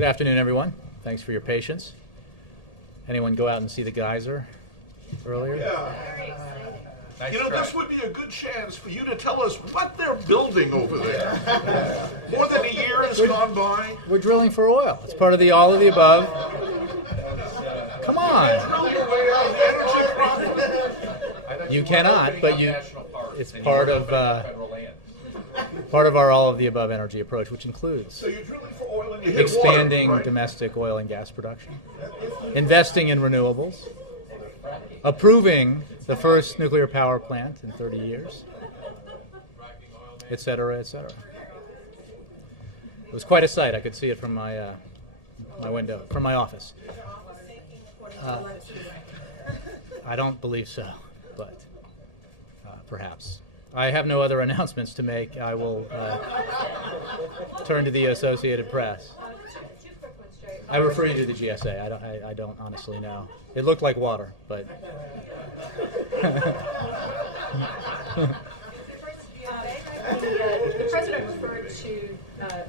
Good afternoon, everyone. Thanks for your patience. Anyone go out and see the geyser earlier? Yeah. Nice You know, try. this would be a good chance for you to tell us what they're building over there. More than a year has gone by. We're drilling for oil. It's part of the all of the above. Come on. Drilled your way out of the energy problem. You cannot, but it's part of our all of the above energy approach, which includes So you're drilling for oil and you hit expanding water, right? domestic oil and gas production, investing in renewables, approving the first nuclear power plant in 30 years, et cetera, et cetera. It was quite a sight. I could see it from my window, from my office. I don't believe so, but perhaps. I have no other announcements to make. I will turn to the Associated Press. Two quick ones, Jerry. I refer you to the GSA. I don't honestly know. It looked like water, but The president referred to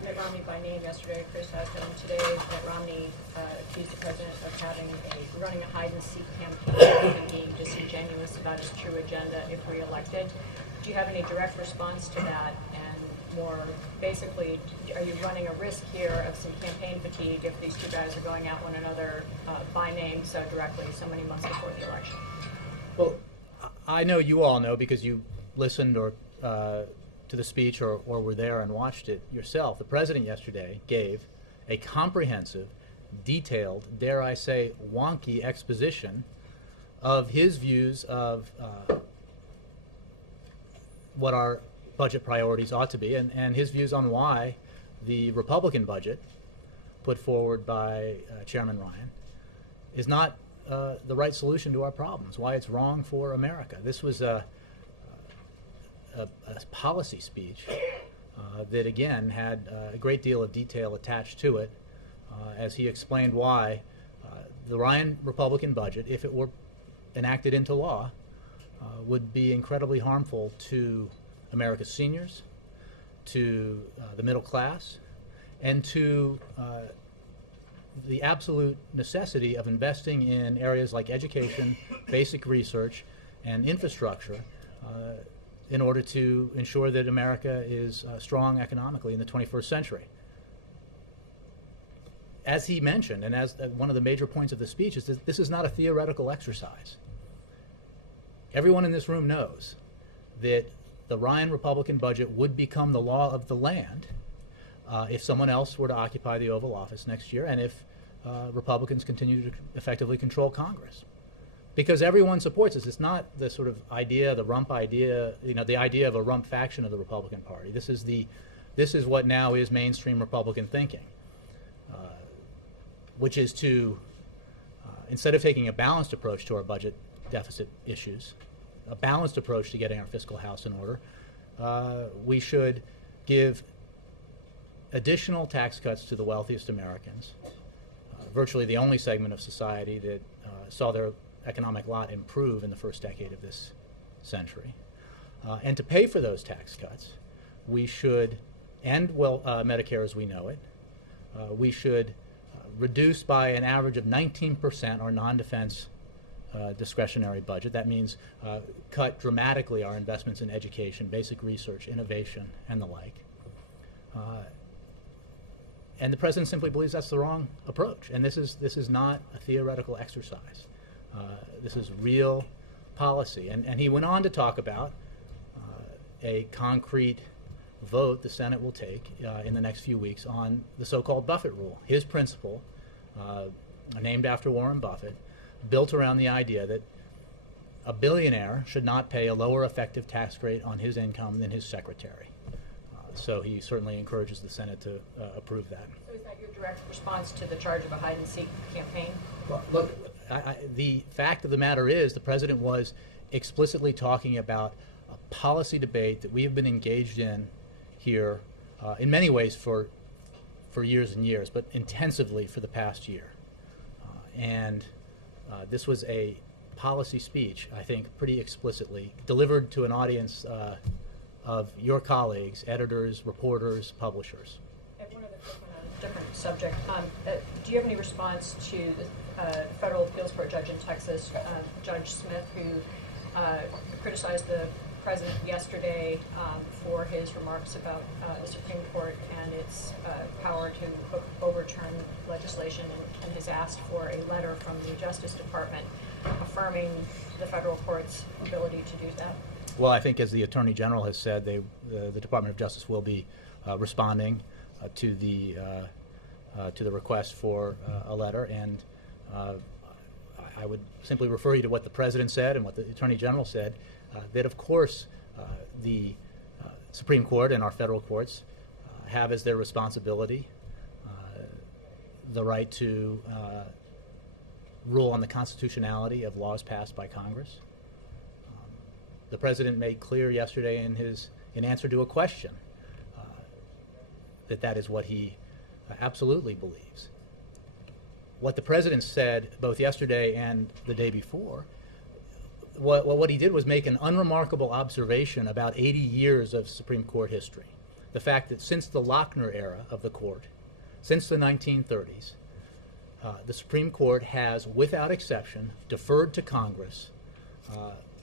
Mitt Romney by name yesterday, criticized him today. Mitt Romney accused the president of running a hide-and-seek campaign and being disingenuous about his true agenda if reelected. Do you have any direct response to that? And more basically, are you running a risk here of some campaign fatigue if these two guys are going at one another by name so directly so many months before the election? well, I know you all know because you listened or to the speech or were there and watched it yourself. The president yesterday gave a comprehensive, detailed, dare I say, wonky exposition of his views of what our budget priorities ought to be and his views on why the Republican budget put forward by Chairman Ryan is not the right solution to our problems, why it's wrong for America. This was a policy speech that, again, had a great deal of detail attached to it as he explained why the Ryan Republican budget, if it were enacted into law, would be incredibly harmful to America's seniors, to the middle class, and to the absolute necessity of investing in areas like education, basic research, and infrastructure in order to ensure that America is strong economically in the 21st century. As he mentioned, and as one of the major points of the speech, is that this is not a theoretical exercise. Everyone in this room knows that the Ryan Republican budget would become the law of the land if someone else were to occupy the Oval Office next year and if Republicans continue to effectively control Congress. Because everyone supports this. It's not the sort of idea, the rump idea, the idea of a rump faction of the Republican Party. This is what now is mainstream Republican thinking, which is to, instead of taking a balanced approach to our budget deficit issues, a balanced approach to getting our fiscal house in order, we should give additional tax cuts to the wealthiest Americans, virtually the only segment of society that saw their economic lot improve in the first decade of this century. And to pay for those tax cuts, we should end Medicare as we know it. We should reduce by an average of 19% our non-defense discretionary budget. That means cut dramatically our investments in education, basic research, innovation, and the like. And the president simply believes that's the wrong approach. And this is not a theoretical exercise. This is real policy. And he went on to talk about a concrete vote the Senate will take in the next few weeks on the so-called Buffett rule, his principle, named after Warren Buffett, built around the idea that a billionaire should not pay a lower effective tax rate on his income than his secretary. So he certainly encourages the Senate to approve that. So is that your direct response to the charge of a hide-and-seek campaign? Well, look, the fact of the matter is the president was explicitly talking about a policy debate that we have been engaged in here in many ways for years and years, but intensively for the past year. And this was a policy speech, I think, pretty explicitly delivered to an audience of your colleagues, editors, reporters, publishers. I have one other quick one on a different subject. Do you have any response to the federal appeals court judge in Texas, Judge Smith, who criticized the president yesterday for his remarks about the Supreme Court and its power to overturn legislation, and has asked for a letter from the Justice Department affirming the federal court's ability to do that? Well, I think, as the Attorney General has said, the Department of Justice will be responding to the request for a letter, and I would simply refer you to what the President said and what the Attorney General said, that of course the Supreme Court and our federal courts have as their responsibility the right to rule on the constitutionality of laws passed by Congress. The President made clear yesterday in answer to a question that is what he absolutely believes. What the President said both yesterday and the day before, what he did was make an unremarkable observation about 80 years of Supreme Court history. The fact that since the Lochner era of the court, since the 1930s, the Supreme Court has, without exception, deferred to Congress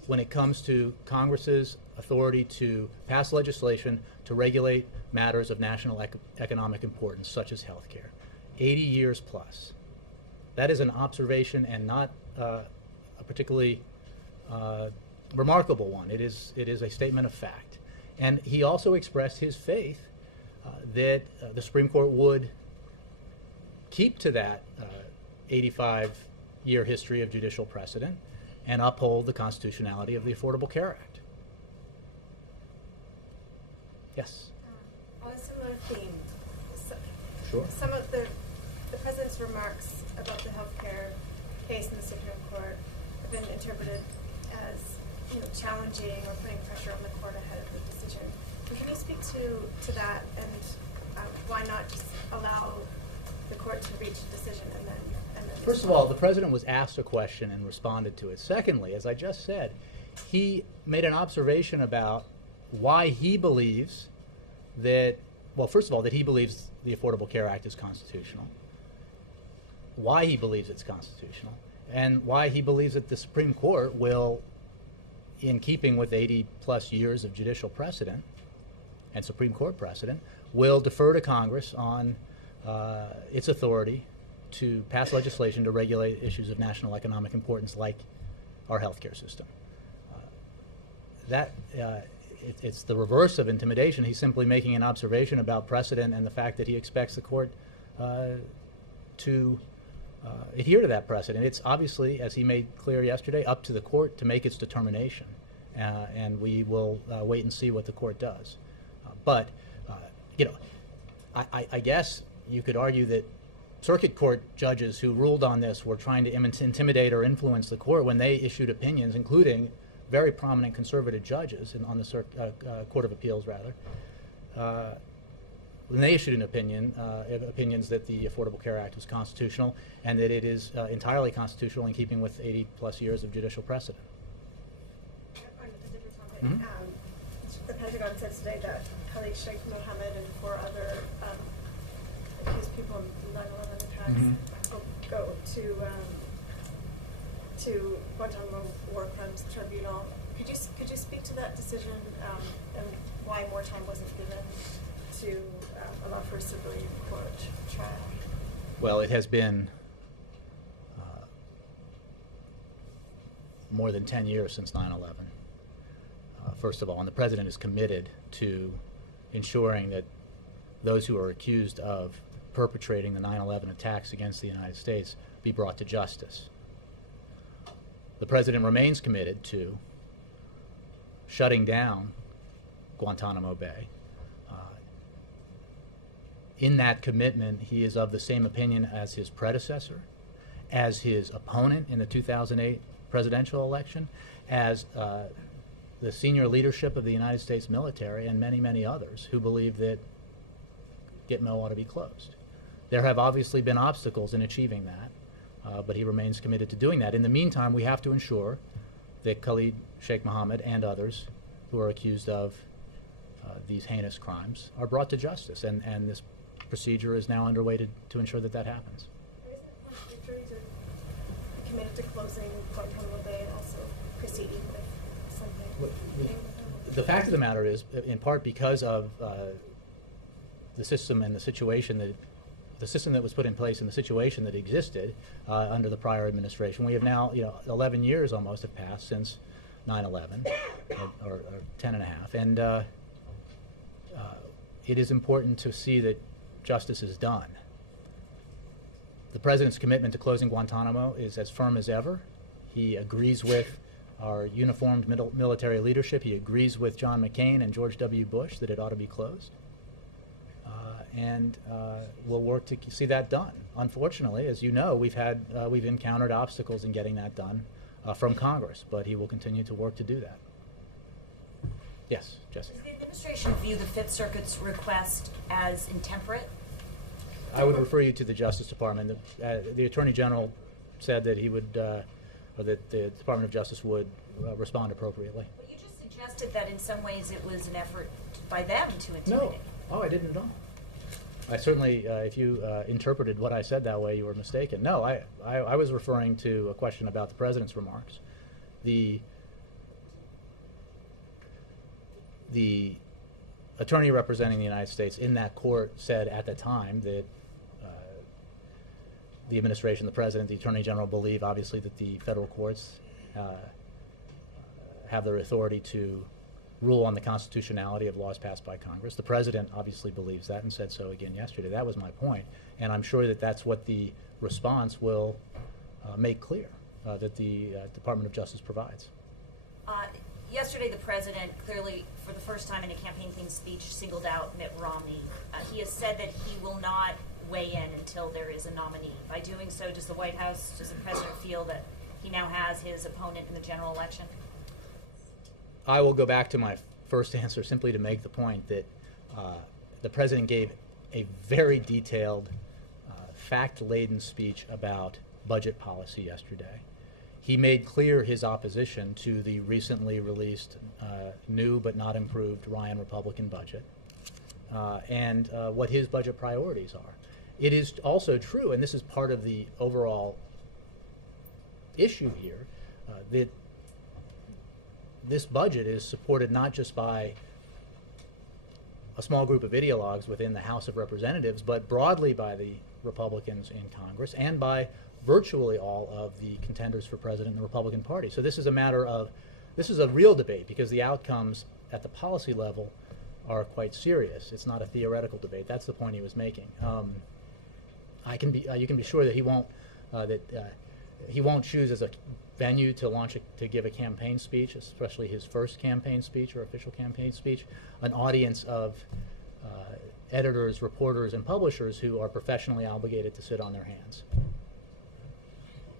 when it comes to Congress's authority to pass legislation to regulate matters of national economic importance, such as health care. 80 years plus. That is an observation, and not a particularly remarkable one. It is a statement of fact. And he also expressed his faith that the Supreme Court would keep to that 85-year history of judicial precedent and uphold the constitutionality of the Affordable Care Act. Yes? On a similar theme, Sure. some of the President's remarks about the healthcare case in the Supreme Court have been interpreted as, challenging or putting pressure on the court ahead of the decision. Can you speak to that, and why not just allow the court to reach a decision and then First of all, the President was asked a question and responded to it. Secondly, as I just said, he made an observation about why he believes that, well, first of all, that he believes the Affordable Care Act is constitutional, why he believes it's constitutional, and why he believes that the Supreme Court will, in keeping with 80-plus years of judicial precedent and Supreme Court precedent, will defer to Congress on its authority to pass legislation to regulate issues of national economic importance like our healthcare system. It's the reverse of intimidation. He's simply making an observation about precedent and the fact that he expects the court to adhere to that precedent. It's obviously, as he made clear yesterday, up to the court to make its determination, and we will wait and see what the court does. But I guess you could argue that circuit court judges who ruled on this were trying to intimidate or influence the court when they issued opinions, including very prominent conservative judges on the Court of Appeals, rather. When they issued an opinions that the Affordable Care Act was constitutional and that it is entirely constitutional in keeping with 80-plus years of judicial precedent. On a different topic, the Pentagon said today that Khalid Sheikh Mohammed and 4 other accused people in 9/11 attacks will go to Guantanamo War Crimes Tribunal. Could you speak to that decision and why more time wasn't given to allow for a civilian court trial? Well, it has been more than 10 years since 9/11. First of all, and the President is committed to ensuring that those who are accused of perpetrating the 9/11 attacks against the United States be brought to justice. The President remains committed to shutting down Guantanamo Bay. In that commitment, he is of the same opinion as his predecessor, as his opponent in the 2008 presidential election, as the senior leadership of the United States military, and many, many others who believe that Gitmo ought to be closed. There have obviously been obstacles in achieving that, but he remains committed to doing that. In the meantime, we have to ensure that Khalid Sheikh Mohammed and others who are accused of these heinous crimes are brought to justice. And this procedure is now underway to ensure that that happens. Or is it contradictory to be committed to closing Guantanamo Bay and also proceeding with something? The fact of the matter is, in part because of the system and the situation that was put in place and the situation that existed under the prior administration, we have now, 11 years almost have passed since 9/11, or 10 and a half, and it is important to see that justice is done. The President's commitment to closing Guantanamo is as firm as ever. He agrees with our uniformed military leadership. He agrees with John McCain and George W. Bush that it ought to be closed. And we'll work to see that done. Unfortunately, as you know, we've encountered obstacles in getting that done from Congress, but he will continue to work to do that. Yes, Jesse. Does the administration view the Fifth Circuit's request as intemperate? I would refer you to the Justice Department. The Attorney General said that he would, or that the Department of Justice would respond appropriately. Well, you just suggested that in some ways it was an effort by them to intimidate. No. Oh, I didn't at all. I certainly, if you interpreted what I said that way, you were mistaken. No, I was referring to a question about the President's remarks. The attorney representing the United States in that court said at the time that the administration, the President, the Attorney General believe, obviously, that the federal courts have their authority to rule on the constitutionality of laws passed by Congress. The President obviously believes that and said so again yesterday. That was my point. And I'm sure that that's what the response will make clear, that the Department of Justice provides. Yesterday, the President clearly, for the first time in a campaign-themed speech, singled out Mitt Romney. He has said that he will not weigh in until there is a nominee. By doing so, does the White House, does the President feel that he now has his opponent in the general election? I will go back to my first answer simply to make the point that the President gave a very detailed, fact-laden speech about budget policy yesterday. He made clear his opposition to the recently released new but not improved Ryan Republican budget and what his budget priorities are. It is also true, and this is part of the overall issue here, that this budget is supported not just by a small group of ideologues within the House of Representatives, but broadly by the Republicans in Congress and by virtually all of the contenders for president in the Republican Party. So this is a real debate because the outcomes at the policy level are quite serious. It's not a theoretical debate. That's the point he was making. You can be sure that he won't choose as a venue to give a campaign speech, especially his first campaign speech or official campaign speech, an audience of editors, reporters, and publishers who are professionally obligated to sit on their hands.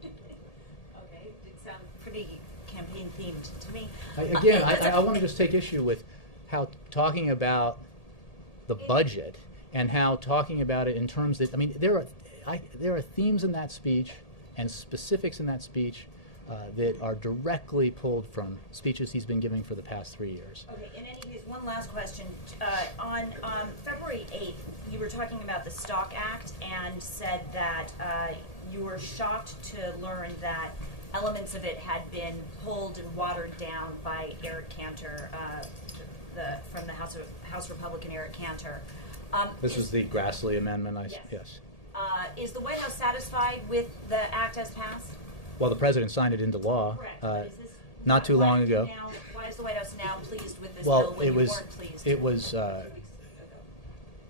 Okay, it sounds pretty campaign-themed to me. I want to just take issue with how talking about the budget and how talking about it in terms that, there are themes in that speech and specifics in that speech that are directly pulled from speeches he's been giving for the past 3 years. Okay, in any case, one last question. On February 8th, you were talking about the Stock Act and said that you were shocked to learn that elements of it had been pulled and watered down by Eric Cantor, from the House Republican Eric Cantor. This was the Grassley amendment, yes. Is the White House satisfied with the act as passed? Well, the President signed it into law not too long ago. Why is the White House now pleased with this bill when you weren't pleased? It was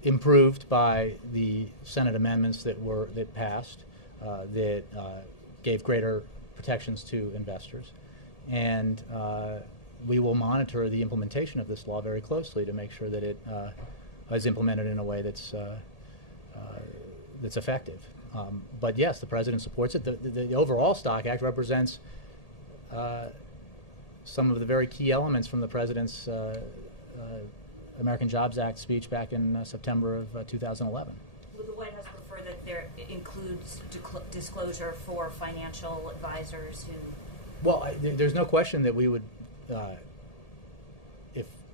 improved by the Senate amendments that passed that gave greater protections to investors. And we will monitor the implementation of this law very closely to make sure that it is implemented in a way that's effective. But yes, the President supports it. The overall Stock Act represents some of the very key elements from the President's American Jobs Act speech back in September of 2011. Would the White House prefer that there includes disclosure for financial advisors who... Well, there's no question that we would,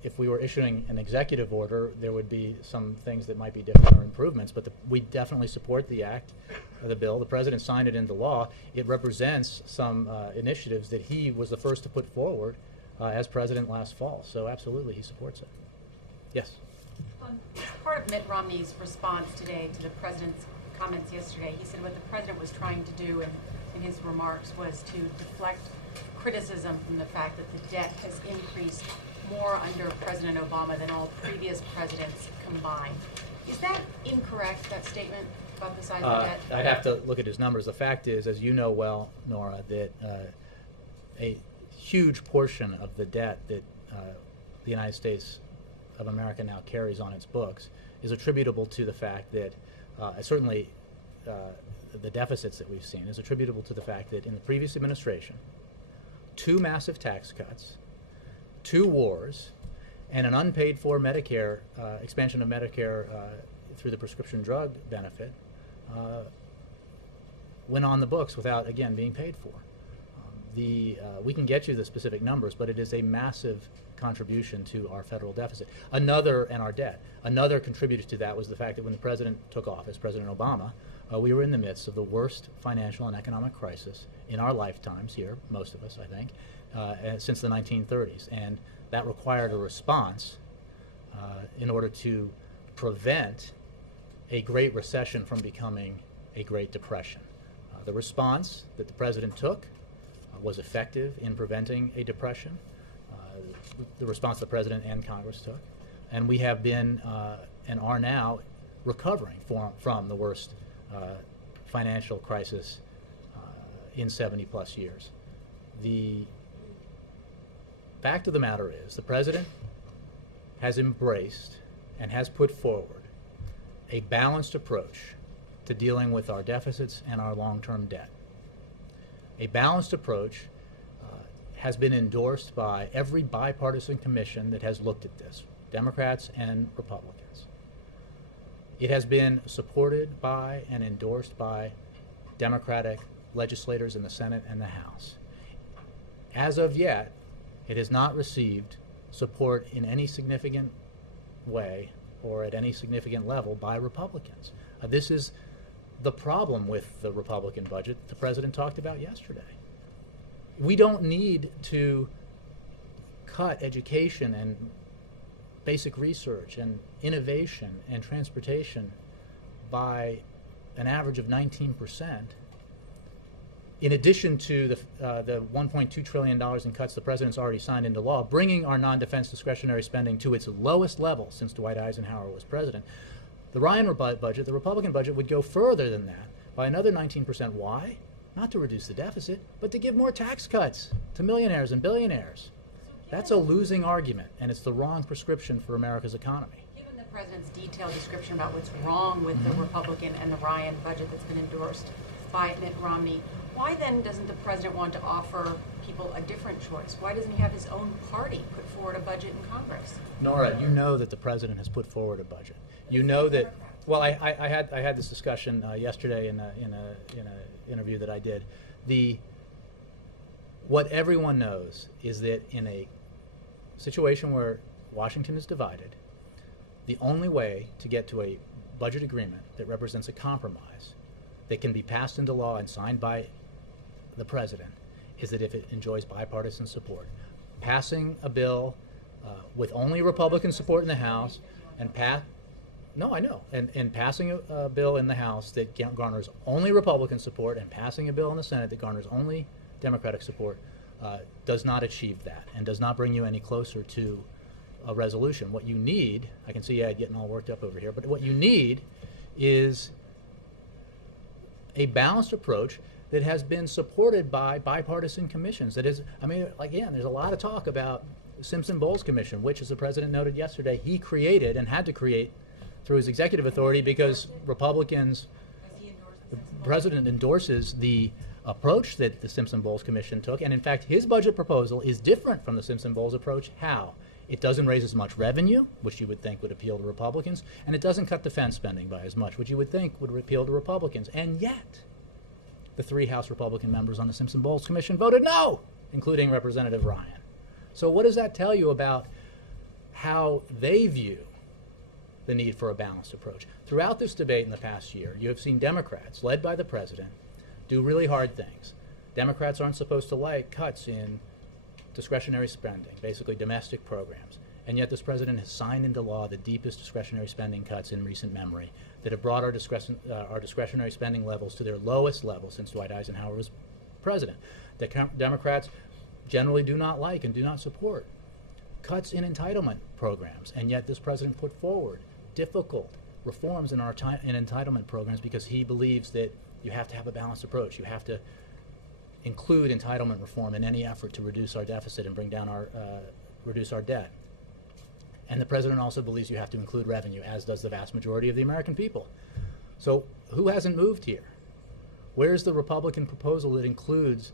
if we were issuing an executive order, there would be some things that might be different or improvements, but we definitely support the act, the bill. The president signed it into law. It represents some initiatives that he was the first to put forward as president last fall. So absolutely, he supports it. Yes? As part of Mitt Romney's response today to the president's comments yesterday, he said what the president was trying to do in his remarks was to deflect criticism from the fact that the debt has increased more under President Obama than all previous presidents combined. Is that incorrect, that statement about the size of the debt? I'd have to look at his numbers. The fact is, as you know well, Nora, that a huge portion of the debt that the United States of America now carries on its books is attributable to the fact that certainly the deficits that we've seen is attributable to the fact that in the previous administration, 2 massive tax cuts, 2 wars, and an unpaid for Medicare, expansion of Medicare through the prescription drug benefit went on the books without, again, being paid for. We can get you the specific numbers, but it is a massive contribution to our federal deficit. And our debt. Another contributor to that was the fact that when the president took office, President Obama, we were in the midst of the worst financial and economic crisis in our lifetimes here, most of us, I think, since the 1930s. And that required a response in order to prevent a Great Recession from becoming a Great Depression. The response that the president took was effective in preventing a depression, the response the president and Congress took. And we have been and are now recovering from the worst financial crisis in 70 plus years. The fact of the matter is the president has embraced and has put forward a balanced approach to dealing with our deficits and our long-term debt. A balanced approach has been endorsed by every bipartisan commission that has looked at this, Democrats and Republicans. It has been supported by and endorsed by Democratic legislators in the Senate and the House. As of yet, it has not received support in any significant way or at any significant level by Republicans. This is the problem with the Republican budget the president talked about yesterday. We don't need to cut education and basic research and innovation and transportation by an average of 19%. In addition to the $1.2 trillion in cuts the president's already signed into law, bringing our non-defense discretionary spending to its lowest level since Dwight Eisenhower was president, the Ryan budget, the Republican budget, would go further than that by another 19%. Why? Not to reduce the deficit, but to give more tax cuts to millionaires and billionaires. That's a losing argument, and it's the wrong prescription for America's economy. Given the president's detailed description about what's wrong with the Republican and the Ryan budget that's been endorsed by Mitt Romney, why then doesn't the president want to offer people a different choice? Why doesn't he have his own party put forward a budget in Congress? Nora, you know that the president has put forward a budget. You know that. Well, I had this discussion yesterday in a interview that I did. What everyone knows is that in a situation where Washington is divided, the only way to get to a budget agreement that represents a compromise that can be passed into law and signed by the president is that if it enjoys bipartisan support. Passing a bill with only Republican support in the House and passing a bill in the House that garners only Republican support and passing a bill in the Senate that garners only Democratic support does not achieve that and does not bring you any closer to a resolution. What you need, I can see Ed getting all worked up over here, but what you need is a balanced approach that has been supported by bipartisan commissions. That is, again, there's a lot of talk about the Simpson-Bowles Commission, which, as the president noted yesterday, he created and had to create through his executive authority because Republicans, the president endorses the approach that the Simpson-Bowles Commission took, and in fact his budget proposal is different from the Simpson-Bowles approach. How? It doesn't raise as much revenue, which you would think would appeal to Republicans, and it doesn't cut defense spending by as much, which you would think would appeal to Republicans. And yet, the 3 House Republican members on the Simpson-Bowles Commission voted no, including Representative Ryan. So what does that tell you about how they view the need for a balanced approach. Throughout this debate in the past year, you have seen Democrats, led by the president, do really hard things. Democrats aren't supposed to like cuts in discretionary spending, basically domestic programs. And yet this president has signed into law the deepest discretionary spending cuts in recent memory that have brought our discretionary spending levels to their lowest level since Dwight Eisenhower was president. The Democrats generally do not like and do not support cuts in entitlement programs, and yet this president put forward difficult reforms in our entitlement programs because he believes that you have to have a balanced approach. You have to include entitlement reform in any effort to reduce our deficit and bring down reduce our debt. And the president also believes you have to include revenue, as does the vast majority of the American people. So who hasn't moved here? Where's the Republican proposal that includes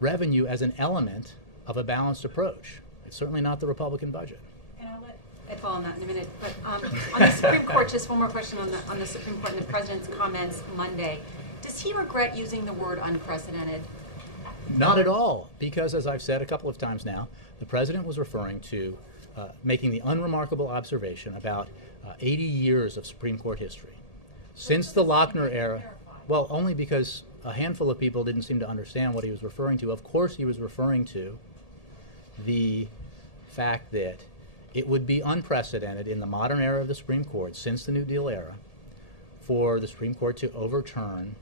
revenue as an element of a balanced approach? It's certainly not the Republican budget. And I'll let Ed fall on that in a minute. But on the Supreme Court, just one more question on the Supreme Court and the president's comments Monday. Does he regret using the word unprecedented? Not at all, because as I've said a couple of times now, the president was referring to making the unremarkable observation about 80 years of Supreme Court history. Since the Lochner era, well, only because a handful of people didn't seem to understand what he was referring to. Of course he was referring to the fact that it would be unprecedented in the modern era of the Supreme Court, since the New Deal era, for the Supreme Court to overturn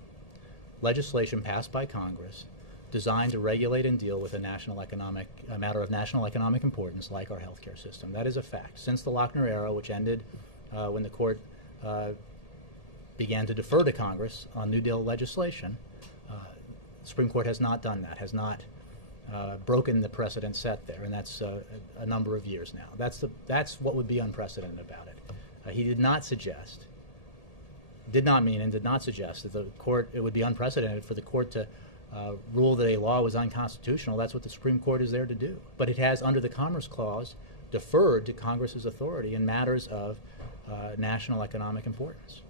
legislation passed by Congress designed to regulate and deal with a matter of national economic importance like our healthcare system. That is a fact. Since the Lochner era, which ended when the court began to defer to Congress on New Deal legislation, the Supreme Court has not done that, has not broken the precedent set there, and that's a number of years now. That's what would be unprecedented about it. He did not suggest that the court, it would be unprecedented for the court to rule that a law was unconstitutional. That's what the Supreme Court is there to do. But it has, under the Commerce Clause, deferred to Congress's authority in matters of national economic importance.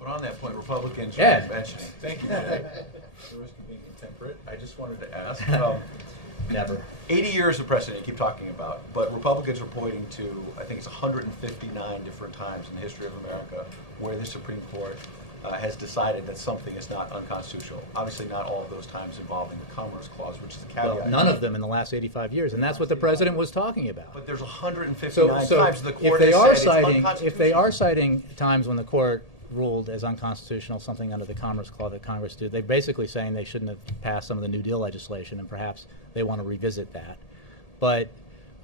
But on that point, Republicans Ed. are mentioning. Thank you, Ed. There was being intemperate. I just wanted to ask. Never. 80 years of precedent you keep talking about, but Republicans are pointing to, I think it's 159 different times in the history of America where the Supreme Court has decided that something is not unconstitutional. Obviously not all of those times involving the Commerce Clause, which is a caveat. Well, none of them in the last 85 years, and that's what the president was talking about. But there's 159 So times the court if they has are said it's citing, unconstitutional. if they are citing times when the court ruled as unconstitutional something under the Commerce Clause that Congress did, they're basically saying they shouldn't have passed some of the New Deal legislation, and perhaps they want to revisit that. But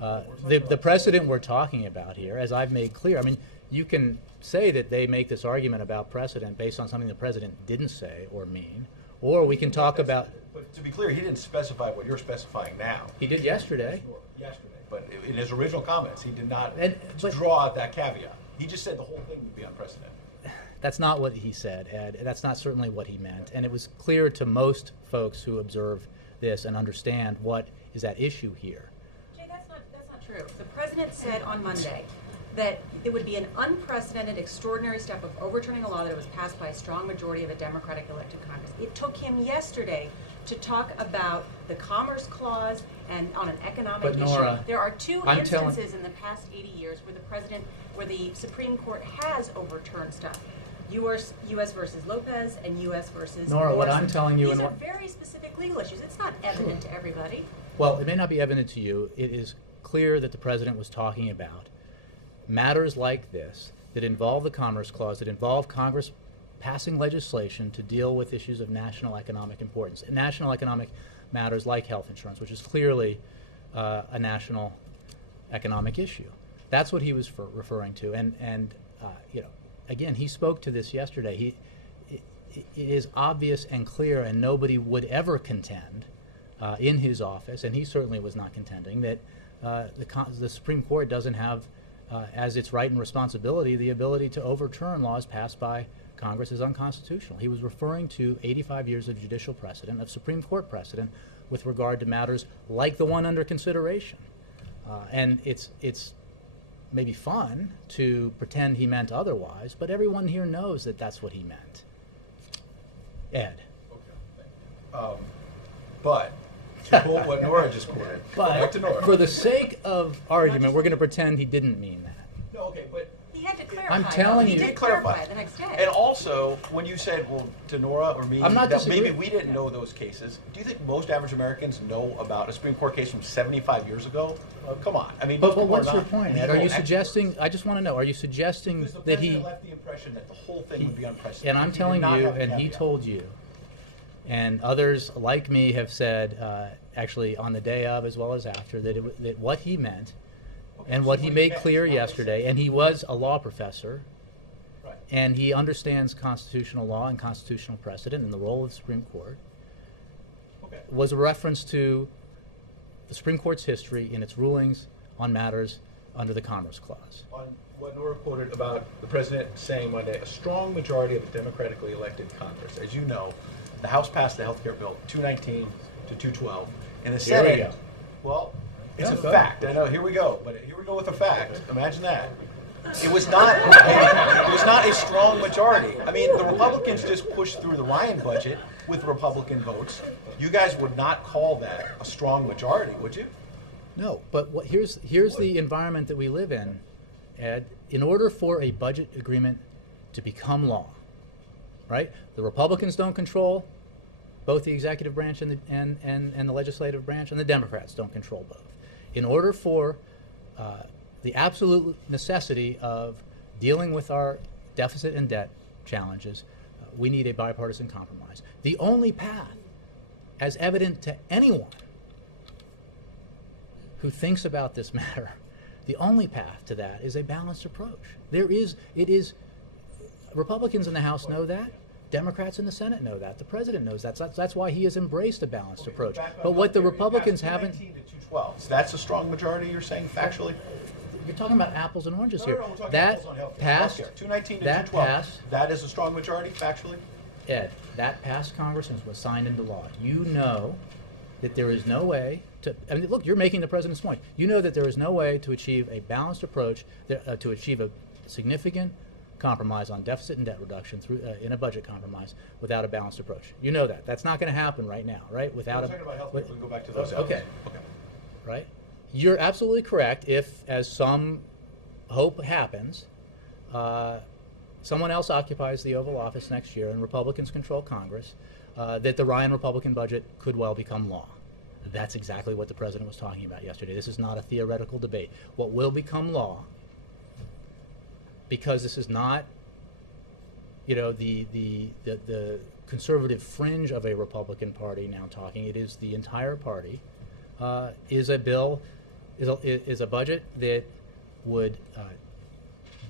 the precedent we're talking about here, as I've made clear, I mean, you can say that they make this argument about precedent based on something the president didn't say or mean, or we can talk about. But to be clear, he didn't specify what you're specifying now. He did yesterday. But in his original comments, he did not but- draw out that caveat. He just said the whole thing would be unprecedented. That's not what he said, Ed. That's not certainly what he meant. And it was clear to most folks who observe this and understand what is at issue here. Jay, that's not true. The president said on Monday that it would be an unprecedented, extraordinary step of overturning a law that was passed by a strong majority of a Democratic elected Congress. It took him yesterday to talk about the Commerce Clause and on an economic But Nora, issue. There are two I'm instances in the past 80 years where the Supreme Court has overturned stuff. U.S. versus Lopez and U.S. versus Nora, what Morrison. I'm telling you These and are what- very specific legal issues. It's not evident to everybody. Well, it may not be evident to you. It is clear that the president was talking about matters like this that involve the Commerce Clause, that involve Congress passing legislation to deal with issues of national economic importance. National economic matters like health insurance, which is clearly a national economic issue. That's what he was referring to. And again, he spoke to this yesterday. It is obvious and clear, and nobody would ever contend in his office, and he certainly was not contending, that the Supreme Court doesn't have, as its right and responsibility, the ability to overturn laws passed by Congress as unconstitutional. He was referring to 85 years of judicial precedent, of Supreme Court precedent, with regard to matters like the one under consideration. And it's maybe fun to pretend he meant otherwise, but everyone here knows that that's what he meant. Ed. But To quote what Nora just quoted. Go back But to Nora. for the sake of argument, we're going to pretend he didn't mean that. No, okay, but He had to clarify. I'm telling though. you- He He did did clarify. clarify the next day. And also, when you said, well, to Nora or me, I'm not that maybe disagreeing. we didn't know those cases, do you think most average Americans know about a Supreme Court case from 75 years ago? Come on. I mean, most But people are what's your not point, Ed? legal Are you experts. suggesting, I just want to know, are you suggesting Because the that he, president left the impression that the whole thing would be unprecedented. and I'm He did telling not you, have a and he caveat. told you, and others like me have said, actually on the day of as well as after, that what he meant, Okay, and so what he made meant clear is not what he yesterday, said. and he was a law professor, Right. and he understands constitutional law and constitutional precedent and the role of the Supreme Court, Okay. was a reference to the Supreme Court's history in its rulings on matters under the Commerce Clause. On what Nora quoted about the president saying Monday, a strong majority of the democratically elected Congress. As you know, the House passed the health care bill 219 to 212. And the Here we Senate, go. well, it's Yeah, a go fact. I know, here we go. But here we go with a fact. Imagine that. It was not a strong majority. I mean, the Republicans just pushed through the Ryan budget with Republican votes. You guys would not call that a strong majority, would you? No, but here's the environment that we live in, Ed. In order for a budget agreement to become law, right? The Republicans don't control both the executive branch and the legislative branch, and the Democrats don't control both. In order for the absolute necessity of dealing with our deficit and debt challenges, we need a bipartisan compromise. The only path, as evident to anyone who thinks about this matter, the only path to that is a balanced approach. Republicans in the House know that. Democrats in the Senate know that. The president knows that. That's why he has embraced a balanced approach. Back on But what the healthcare, it Republicans passed haven't, 219 to 212. So that's a strong majority, you're saying, factually? you're talking about apples and oranges No, here. no, we're talking That apples on healthcare. passed, Healthcare, 219 to that 212. passed, That is a strong majority, factually? Ed, that passed Congress and was signed into law. You know that there is no way to, I mean, look, you're making the president's point. You know that there is no way to achieve a balanced approach, to achieve a significant compromise on deficit and debt reduction through in a budget compromise without a balanced approach. You know that. That's not going to happen right now, right? Without We're talking about healthcare. We can go back to those Okay. elements. Okay. Right? You're absolutely correct if, as some hope happens, someone else occupies the Oval Office next year and Republicans control Congress, that the Ryan Republican budget could well become law. That's exactly what the president was talking about yesterday. This is not a theoretical debate. What will become law, because this is not, the conservative fringe of a Republican Party now talking, it is the entire party, is a budget that would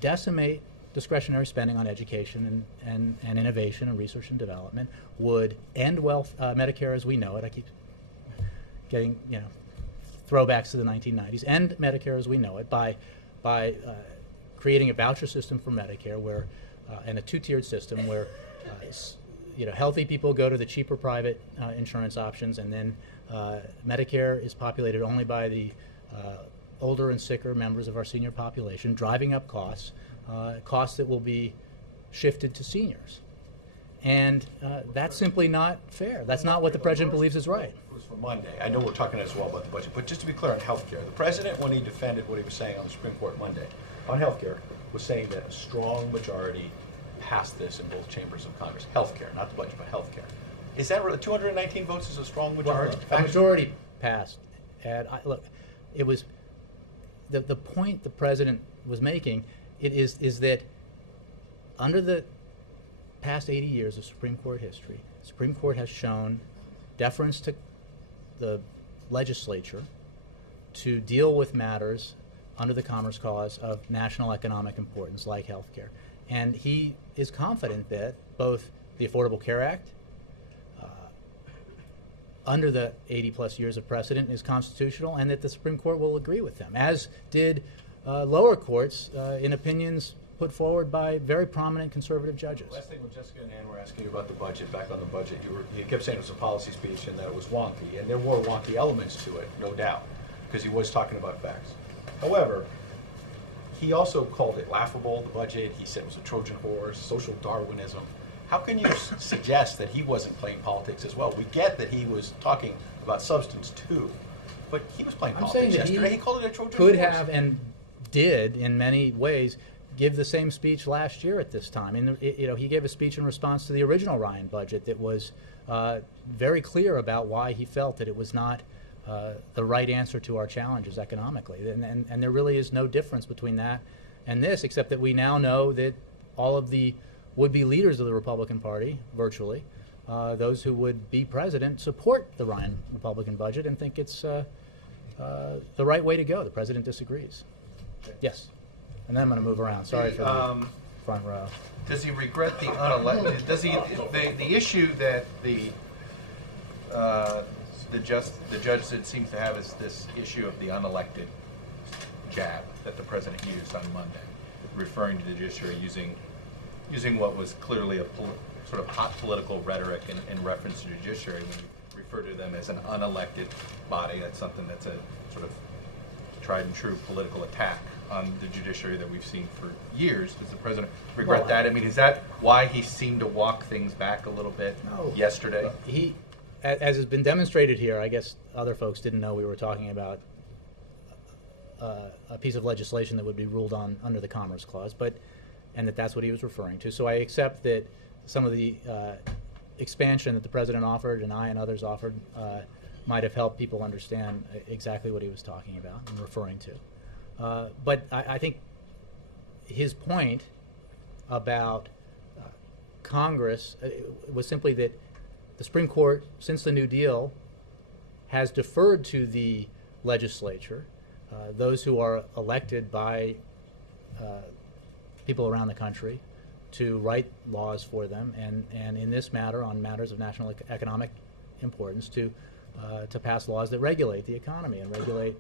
decimate discretionary spending on education and innovation and research and development, would end Medicare as we know it. I keep getting throwbacks to the 1990s. End Medicare as we know it by creating a voucher system for Medicare where and a two-tiered system where healthy people go to the cheaper private insurance options, and then Medicare is populated only by the older and sicker members of our senior population, driving up costs that will be shifted to seniors. And that's simply not fair. That's not what the president believes is right. It was for Monday. I know we're talking as well about the budget, but just to be clear on health care, the president, when he defended what he was saying on the Supreme Court Monday on health care, was saying that a strong majority passed this in both chambers of Congress. Health care, not the budget, but health care. Is that really 219 votes is a strong majority? A majority passed. And look, it was the point the president was making. It is that under the past 80 years of Supreme Court history, the Supreme Court has shown deference to the legislature to deal with matters under the Commerce Clause of national economic importance, like health care. And he is confident that both the Affordable Care Act, under the 80-plus years of precedent, is constitutional, and that the Supreme Court will agree with them, as did lower courts in opinions put forward by very prominent conservative judges. Last thing, when Jessica and Ann were asking you about the budget, back on the budget, you kept saying it was a policy speech and that it was wonky, and there were wonky elements to it, no doubt, because he was talking about facts. However, he also called it laughable, the budget. He said it was a Trojan horse, social Darwinism. how can you suggest that he wasn't playing politics as well? We get that he was talking about substance too, but he was playing I'm saying politics that yesterday. He called it a Trojan could horse. have and did in many ways give the same speech last year at this time. And he gave a speech in response to the original Ryan budget that was very clear about why he felt that it was not the right answer to our challenges economically. And there really is no difference between that and this, except that we now know that all of the would-be leaders of the Republican Party, virtually, those who would be president, support the Ryan Republican budget and think it's the right way to go. The president disagrees. Yes. And then I'm going to move around. Sorry for the front row. Does he regret the unelected? Does he the issue that the judge seems to have is this issue of the unelected jab that the president used on Monday, referring to the judiciary using what was clearly a sort of hot political rhetoric in reference to the judiciary when you refer to them as an unelected body. That's something that's a sort of tried and true political attack on the judiciary that we've seen for years. Does the president regret that? I mean, is that why he seemed to walk things back a little bit yesterday? He, as has been demonstrated here, I guess other folks didn't know we were talking about a piece of legislation that would be ruled on under the Commerce Clause, and that's what he was referring to. So I accept that some of the expansion that the president offered and I and others offered might have helped people understand exactly what he was talking about and referring to. But I think his point about Congress was simply that the Supreme Court, since the New Deal, has deferred to the legislature, those who are elected by people around the country, to write laws for them, and in this matter, on matters of national economic importance, to pass laws that regulate the economy and regulate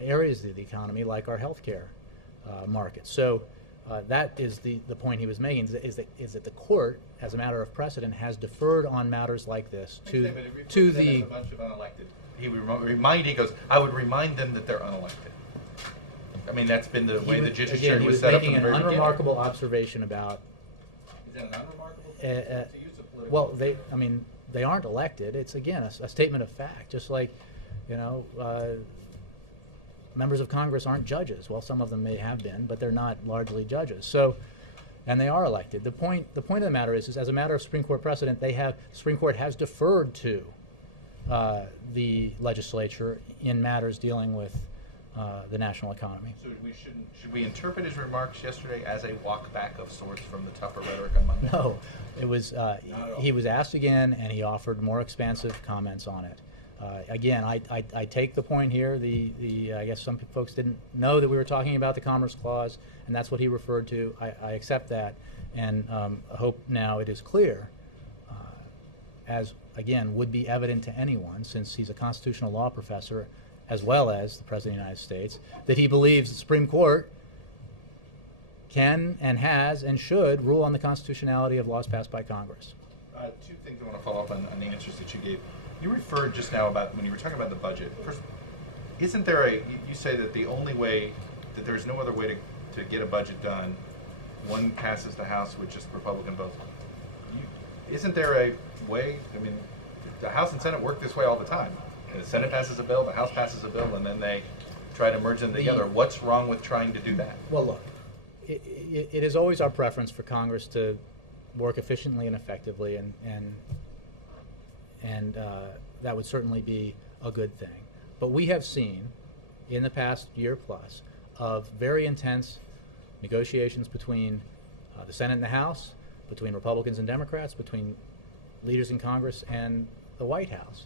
areas of the economy like our healthcare market. So that is the point he was making, is that the court, as a matter of precedent, has deferred on matters like this to the. A bunch of unelected. He would he goes, I would remind them that they're unelected. I mean, that's been the way the judiciary was set up. He was making an unremarkable observation about. Is that an unremarkable? To use a political well, they aren't elected. It's again a statement of fact. Just like, members of Congress aren't judges. Well, some of them may have been, but they're not largely judges. So, and they are elected. The point of the matter is as a matter of Supreme Court precedent, Supreme Court has deferred to the legislature in matters dealing with the national economy. So should we interpret his remarks yesterday as a walk back of sorts from the tougher rhetoric on Monday? No, it was. He was asked again, and he offered more expansive comments on it. Again, I take the point here. I guess some folks didn't know that we were talking about the Commerce Clause, and that's what he referred to. I accept that, and I hope now it is clear, as again would be evident to anyone, since he's a constitutional law professor, as well as the President of the United States, that he believes the Supreme Court can and has and should rule on the constitutionality of laws passed by Congress. Two things I want to follow up on the answers that you gave. You referred just now about when you were talking about the budget. First, isn't there you say that the only way, that there's no other way to get a budget done, one passes the House with just Republican votes. Isn't there a way, the House and Senate work this way all the time. The Senate passes a bill, the House passes a bill, and then they try to merge them together. What's wrong with trying to do that? Well, look, it is always our preference for Congress to work efficiently and effectively, and that would certainly be a good thing. But we have seen in the past year plus of very intense negotiations between the Senate and the House, between Republicans and Democrats, between leaders in Congress and the White House,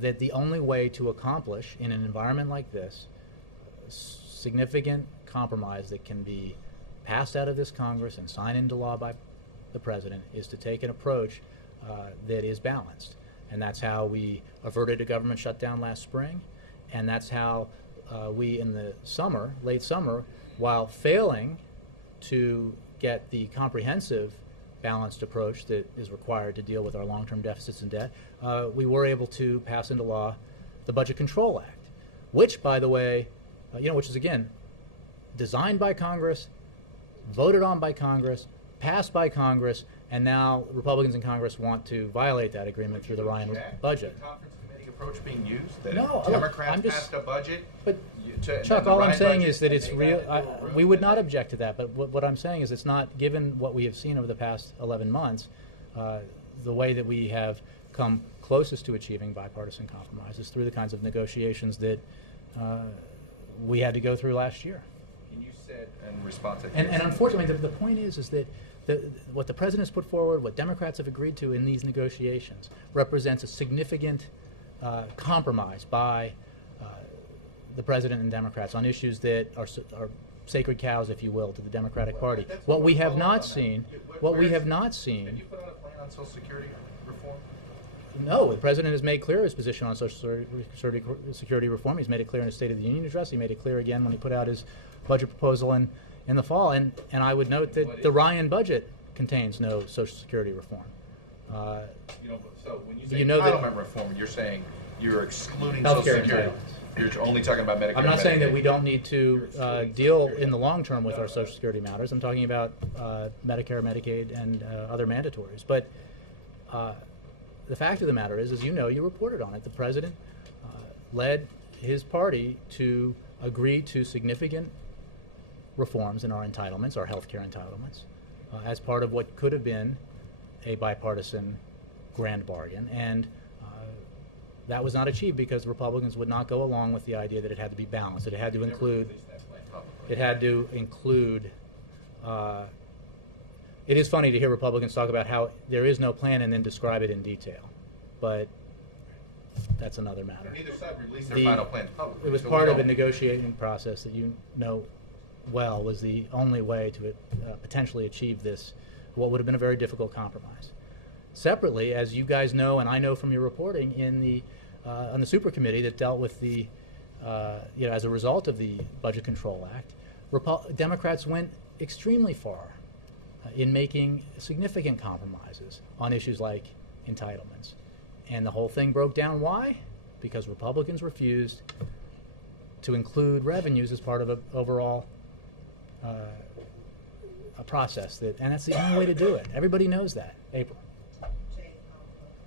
that the only way to accomplish in an environment like this significant compromise that can be passed out of this Congress and signed into law by the President is to take an approach that is balanced. And that's how we averted a government shutdown last spring, and that's how we in the summer, late summer, while failing to get the comprehensive balanced approach that is required to deal with our long-term deficits and debt, we were able to pass into law the Budget Control Act, which, by the way, which is again designed by Congress, voted on by Congress, passed by Congress, and now Republicans in Congress want to violate that agreement through the Ryan budget. The conference committee approach being used? That No, if look, Democrats I'm just- passed a budget? But and Chuck, then the all I'm Ryan saying budget, is that and it's they real. got into a room We would and not they- object to that, but what I'm saying is it's not, given what we have seen over the past 11 months, the way that we have come closest to achieving bipartisan compromises through the kinds of negotiations that we had to go through last year. And you said in response, And unfortunately, the point is that what the president has put forward, what Democrats have agreed to in these negotiations, represents a significant compromise by the president and Democrats on issues that are sacred cows, if you will, to the Democratic Party. What we have not seen, Have you put on a plan on Social Security reform? No, the president has made clear his position on Social Security reform. He's made it clear in his State of the Union address. He made it clear again when he put out his budget proposal in the fall. And I would note that the Ryan budget contains no Social Security reform. So when you say You know that- entitlement reform, you're saying you're excluding Healthcare Social Security. entitlements. You're only talking about Medicare. I'm not and saying that Medicaid. we don't need to deal in the long term with our Social Security matters. I'm talking about Medicare, Medicaid, and other mandatories. But the fact of the matter is, as you know, you reported on it, the president led his party to agree to significant reforms in our entitlements, our health care entitlements, as part of what could have been a bipartisan grand bargain. And that was not achieved because Republicans would not go along with the idea that it had to be balanced, that it had to include, it had to include, it is funny to hear Republicans talk about how there is no plan and then describe it in detail, but that's another matter. Neither side released their final plans publicly. It was so we part of a don't- negotiating process that you know well was the only way to potentially achieve this, what would have been a very difficult compromise. Separately, as you guys know, and I know from your reporting in the on the super committee that dealt with the, as a result of the Budget Control Act, Democrats went extremely far in making significant compromises on issues like entitlements. And the whole thing broke down. Why? Because Republicans refused to include revenues as part of an overall a process and that's the only way to do it. Everybody knows that. April.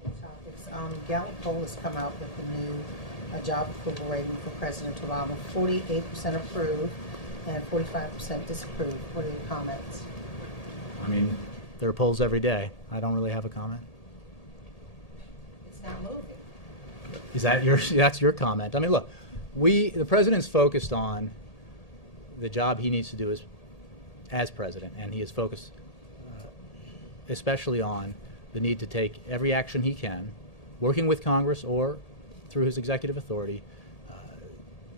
Topics. Gallup poll has come out with the new job approval rating for President Obama. 48% approve and 45% disapprove. What are your comments? I mean, there are polls every day. I don't really have a comment. It's not moving. Is that that's your comment? I mean, look, the president's focused on the job he needs to do as president, and he is focused especially on the need to take every action he can, working with Congress or through his executive authority,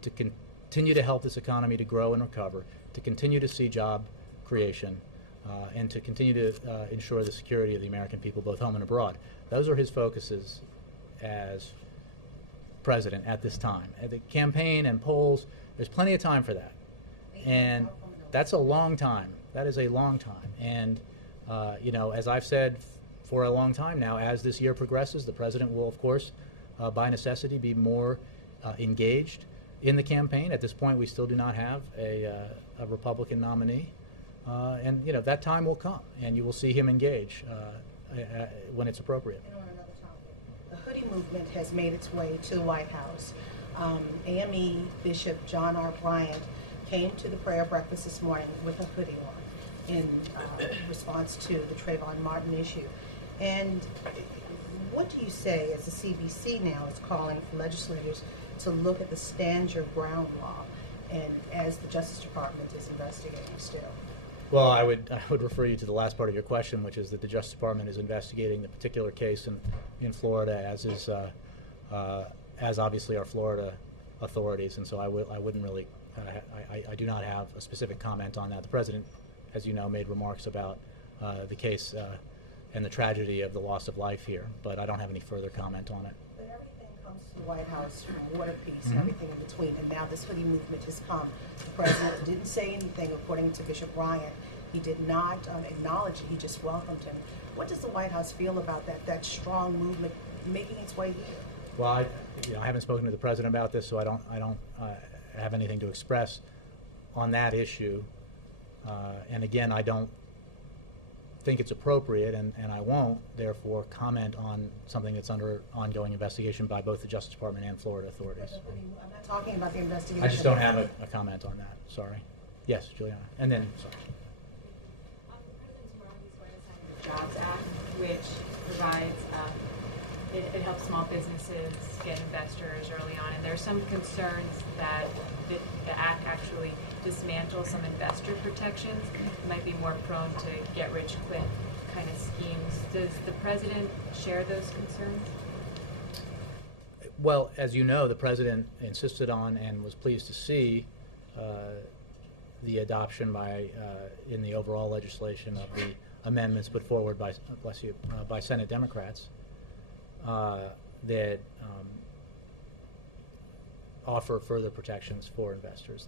to continue to help this economy to grow and recover, to continue to see job creation, and to continue to ensure the security of the American people, both home and abroad. Those are his focuses as president at this time. At the campaign and polls, there's plenty of time for that. And that's a long time. That is a long time. And, as I've said for a long time now, as this year progresses, the president will, of course, by necessity, be more engaged in the campaign. At this point, we still do not have a Republican nominee. And, that time will come, and you will see him engage when it's appropriate. And on another topic, the hoodie movement has made its way to the White House. AME Bishop John R. Bryant came to the prayer breakfast this morning with a hoodie on in response to the Trayvon Martin issue. And what do you say as the CBC now is calling for legislators to look at the Stand Your Ground law, and as the Justice Department is investigating still? Well, I would refer you to the last part of your question, which is that the Justice Department is investigating the particular case in Florida, as obviously our Florida authorities, and so I wouldn't really I do not have a specific comment on that. The president, as you know, made remarks about the case and the tragedy of the loss of life here, but I don't have any further comment on it. But everything comes to the White House from water peace and everything in between, and now this hoodie movement has come. The president didn't say anything, according to Bishop Bryant. He did not acknowledge it. He just welcomed him. What does the White House feel about that strong movement making its way here? Well, I haven't spoken to the president about this, so I don't have anything to express on that issue. And again, I don't think it's appropriate, and I won't, therefore, comment on something that's under ongoing investigation by both the Justice Department and Florida authorities. I'm not talking about the investigation. I just don't have a comment on that, sorry. Yes, Juliana, and then, sorry. President Romney's going to sign the Jobs Act, which provides, it helps small businesses get investors early on, and there's some concerns that the act actually dismantles some investor protections, might be more prone to get-rich-quick kind of schemes. Does the president share those concerns? Well, as you know, the president insisted on and was pleased to see the adoption by, in the overall legislation of the amendments put forward by, bless you, by Senate Democrats that offer further protections for investors.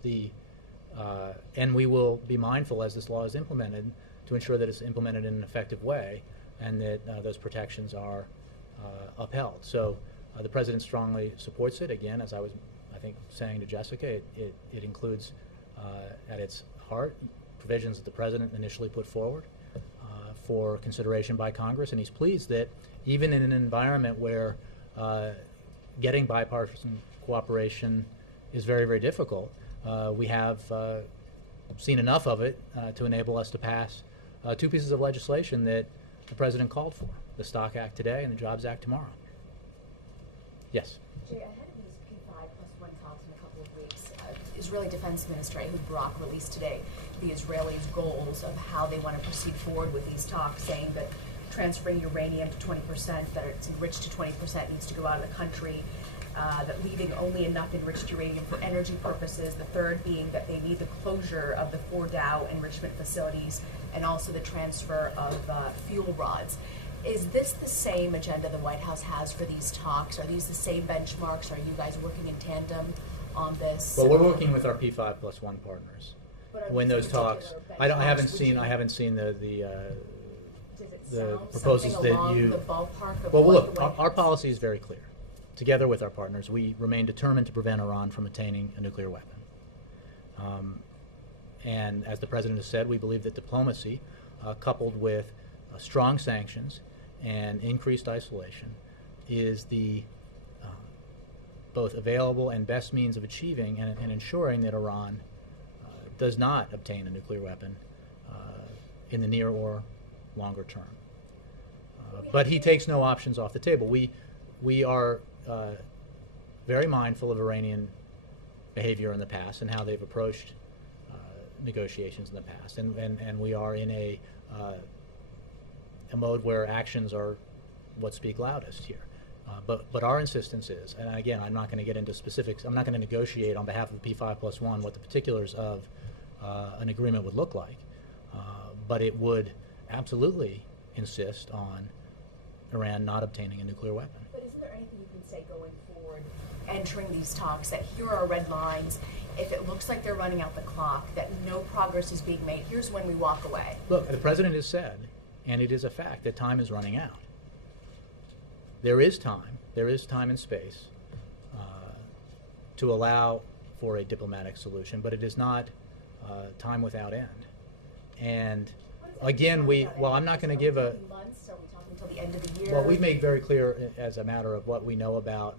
And we will be mindful as this law is implemented to ensure that it's implemented in an effective way and that those protections are upheld. So the president strongly supports it. Again, as I was, I think, saying to Jessica, it includes at its heart provisions that the president initially put forward for consideration by Congress, and he's pleased that even in an environment where getting bipartisan cooperation is very, very difficult, we have seen enough of it to enable us to pass two pieces of legislation that the president called for, the Stock Act today and the Jobs Act tomorrow. Yes? Jay, ahead of these P5+1 talks in a couple of weeks, Israeli Defense Minister Ehud Barak released today the Israelis' goals of how they want to proceed forward with these talks, saying that transferring uranium to 20%, that it's enriched to 20%, needs to go out of the country, that leaving only enough enriched uranium for energy purposes, the third being that they need the closure of the 4 Dow enrichment facilities, and also the transfer of fuel rods. Is this the same agenda the White House has for these talks? Are these the same benchmarks? Are you guys working in tandem on this? Well, we're working with our P5+1 partners. When those talks, I haven't seen the proposals that you. The ballpark of well, what look, the White our House- policy is very clear. Together with our partners, we remain determined to prevent Iran from attaining a nuclear weapon. And as the president has said, we believe that diplomacy, coupled with strong sanctions and increased isolation, is the both available and best means of achieving and ensuring that Iran does not obtain a nuclear weapon in the near or longer term. But he takes no options off the table. We are very mindful of Iranian behavior in the past and how they've approached negotiations in the past, and we are in a mode where actions are what speak loudest here. But our insistence is, and again, I'm not going to get into specifics, I'm not going to negotiate on behalf of P5+1 what the particulars of an agreement would look like, but it would absolutely insist on Iran not obtaining a nuclear weapon. But isn't there anything you can say going forward, entering these talks, that here are red lines, if it looks like they're running out the clock, that no progress is being made, here's when we walk away? Look, the president has said, and it is a fact, that time is running out. There is time and space to allow for a diplomatic solution, but it is not time without end. And again, I'm not going to give a... Months? Are we talking until the end of the year? Well, we've made very clear as a matter of what we know about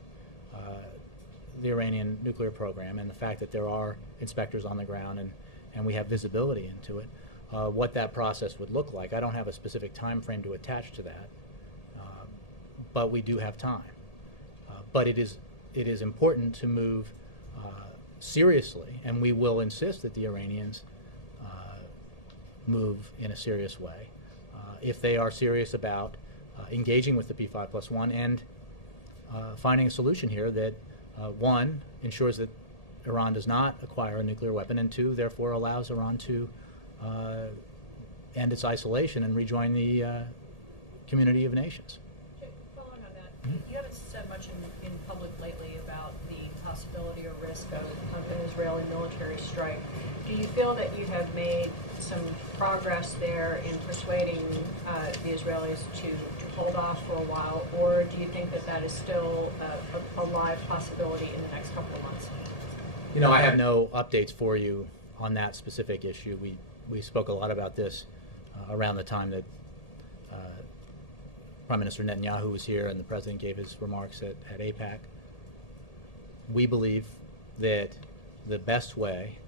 the Iranian nuclear program and the fact that there are inspectors on the ground and we have visibility into it, what that process would look like. I don't have a specific time frame to attach to that, but we do have time. But it is important to move seriously, and we will insist that the Iranians move in a serious way if they are serious about engaging with the P5+1 and finding a solution here that, one, ensures that Iran does not acquire a nuclear weapon, and two, therefore allows Iran to end its isolation and rejoin the community of nations. Following on that, you haven't said much in public lately about the possibility or risk of an Israeli military strike. Do you feel that you have made some progress there in persuading the Israelis to hold off for a while, or do you think that that is still a live possibility in the next couple of months? You know, I have no updates for you on that specific issue. We spoke a lot about this around the time that Prime Minister Netanyahu was here and the President gave his remarks at AIPAC. We believe that the best way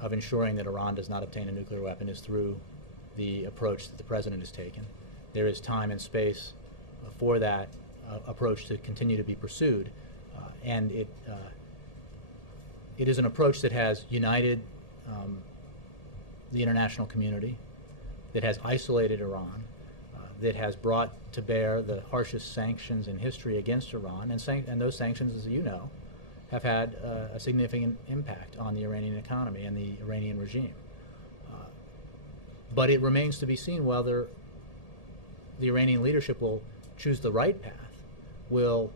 of ensuring that Iran does not obtain a nuclear weapon is through the approach that the President has taken. There is time and space for that approach to continue to be pursued, and it is an approach that has united the international community, that has isolated Iran, that has brought to bear the harshest sanctions in history against Iran, and those sanctions, as you know, have had a significant impact on the Iranian economy and the Iranian regime. But it remains to be seen whether the Iranian leadership will choose the right path, will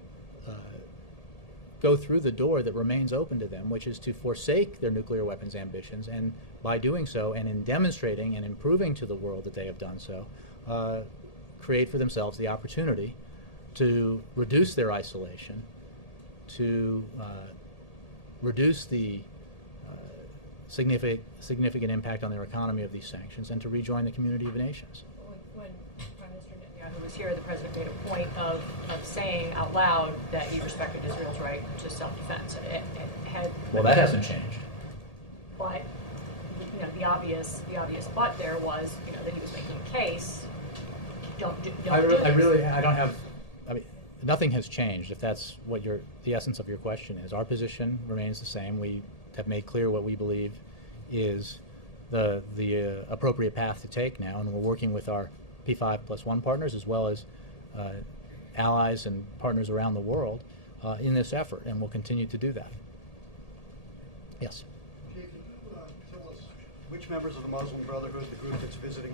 go through the door that remains open to them, which is to forsake their nuclear weapons ambitions, and by doing so and in demonstrating and improving to the world that they have done so, create for themselves the opportunity to reduce their isolation, to reduce the significant impact on their economy of these sanctions, and to rejoin the community of nations. When Prime Minister Netanyahu was here, the President made a point of saying out loud that he respected Israel's right to self-defense. Well, that hasn't changed. But the obvious but there was that he was making a case. Nothing has changed, if that's what the essence of your question is. Our position remains the same. We have made clear what we believe is the appropriate path to take now, and we're working with our P5+1 partners as well as allies and partners around the world in this effort, and we'll continue to do that. Yes? Can you tell us which members of the Muslim Brotherhood, the group that's visiting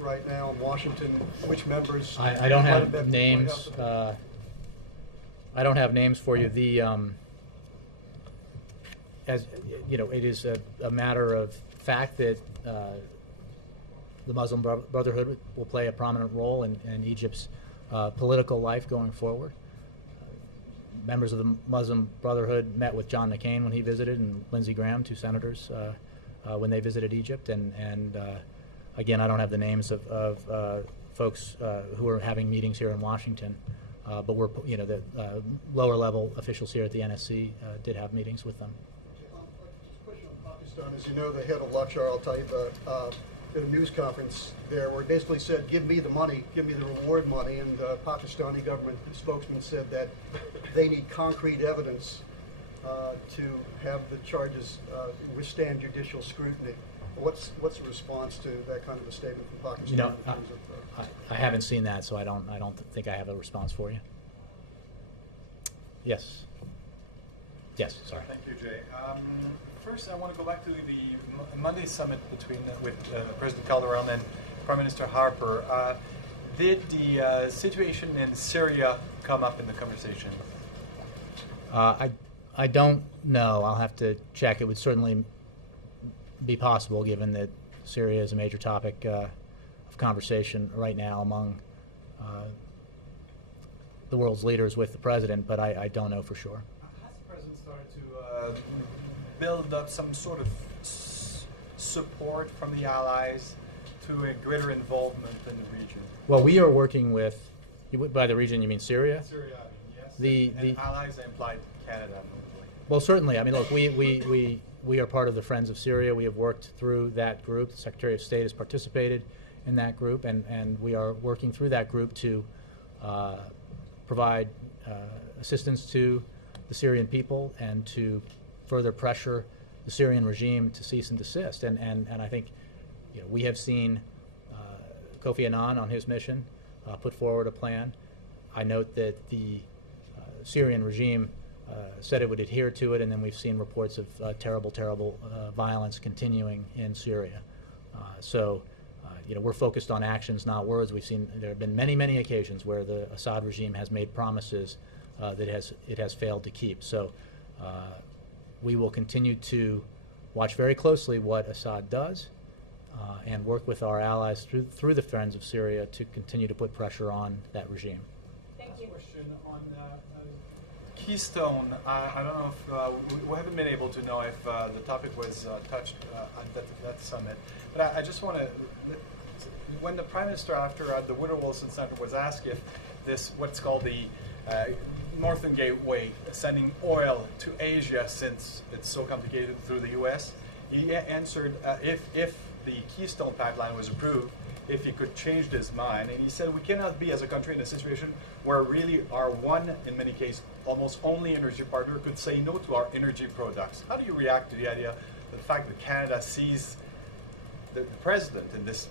right now in Washington, which members? I don't have names. I don't have names for you. As you know, it is a matter of fact that the Muslim Brotherhood will play a prominent role in Egypt's political life going forward. Members of the Muslim Brotherhood met with John McCain when he visited, and Lindsey Graham, 2 senators, when they visited Egypt. And again, I don't have the names of folks who are having meetings here in Washington. But we're, the lower level officials here at the NSC did have meetings with them. Just a question on Pakistan. As you know, the head of Lakshar al-Taiba did a news conference there where he basically said, give me the money, give me the reward money, and the Pakistani government spokesman said that they need concrete evidence to have the charges withstand judicial scrutiny. What's the response to that kind of a statement from Pakistan? In terms of, I haven't seen that, so I don't think I have a response for you. Yes. Yes. Sorry. Thank you, Jay. First, I want to go back to the Monday summit with President Calderon and Prime Minister Harper. Did the situation in Syria come up in the conversation? I don't know. I'll have to check. It would certainly be possible, given that Syria is a major topic of conversation right now among the world's leaders with the president, but I don't know for sure. Has the president started to build up some sort of support from the allies to a greater involvement in the region? Well, we are working with, by the region you mean Syria? Syria, yes. And allies, I implied Canada. Well, certainly. I mean, look, we are part of the Friends of Syria. We have worked through that group. The Secretary of State has participated in that group, and we are working through that group to provide assistance to the Syrian people and to further pressure the Syrian regime to cease and desist. And I think we have seen Kofi Annan on his mission put forward a plan. I note that the Syrian regime said it would adhere to it, and then we've seen reports of terrible violence continuing in Syria. So we're focused on actions, not words. We've seen there have been many occasions where the Assad regime has made promises that it has failed to keep. So we will continue to watch very closely what Assad does and work with our allies through the Friends of Syria to continue to put pressure on that regime. Thank you. Question on Keystone. I don't know if we haven't been able to know if the topic was touched at that summit, but I just want to when the Prime Minister, after the Woodrow Wilson Center was asked if this, what's called the Northern Gateway, sending oil to Asia since it's so complicated through the U.S., he answered if the Keystone Pipeline was approved, if he could change his mind. And he said we cannot be, as a country, in a situation where really our one, in many cases, almost only energy partner could say no to our energy products. How do you react to the idea, the fact that Canada sees the president in this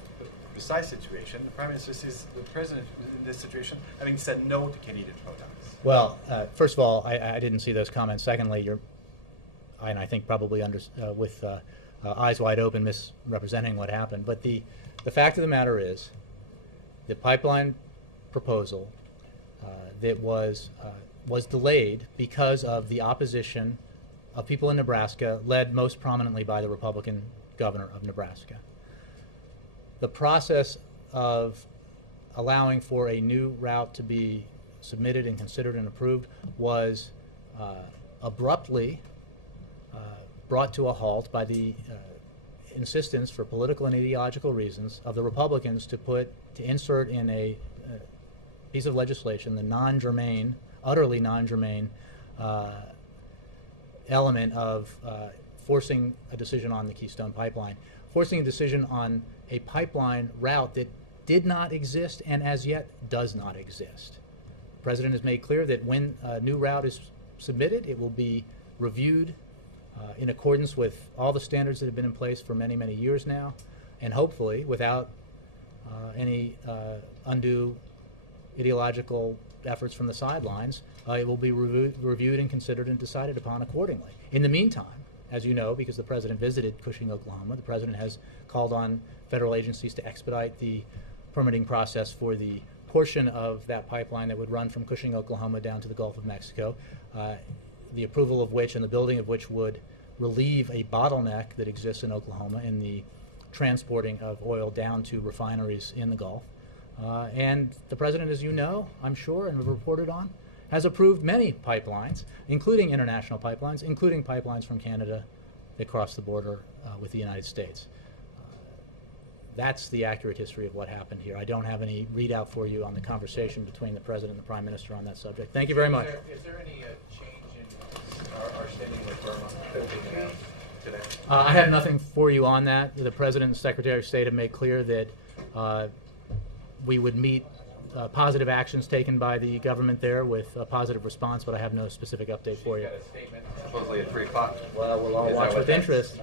precise situation, the Prime Minister sees the president in this situation having said no to Canadian products? Well, first of all, I didn't see those comments. Secondly, and I think probably with eyes wide open misrepresenting what happened. But the fact of the matter is, the pipeline proposal that was delayed because of the opposition of people in Nebraska, led most prominently by the Republican governor of Nebraska. The process of allowing for a new route to be submitted and considered and approved was abruptly brought to a halt by the insistence, for political and ideological reasons, of the Republicans to insert in a piece of legislation the utterly non-germane element of forcing a decision on the Keystone Pipeline, forcing a decision on a pipeline route that did not exist and as yet does not exist. The President has made clear that when a new route is submitted, it will be reviewed in accordance with all the standards that have been in place for many, many years now, and hopefully without any undue ideological efforts from the sidelines. It will be reviewed and considered and decided upon accordingly. In the meantime, as you know, because the President visited Cushing, Oklahoma, the President has called on federal agencies to expedite the permitting process for the portion of that pipeline that would run from Cushing, Oklahoma down to the Gulf of Mexico, the approval of which and the building of which would relieve a bottleneck that exists in Oklahoma in the transporting of oil down to refineries in the Gulf. And the President, as you know, I'm sure, and have reported on, has approved many pipelines, including international pipelines, including pipelines from Canada that cross the border with the United States. That's the accurate history of what happened here. I don't have any readout for you on the conversation between the President and the Prime Minister on that subject. Thank you very much. Is there any change in our standing with Burma that we can have today? I have nothing for you on that. The President and Secretary of State have made clear that we would meet positive actions taken by the government there with a positive response, but I have no specific update for you. Got a statement supposedly at 3 o'clock. Well, we'll all watch with interest.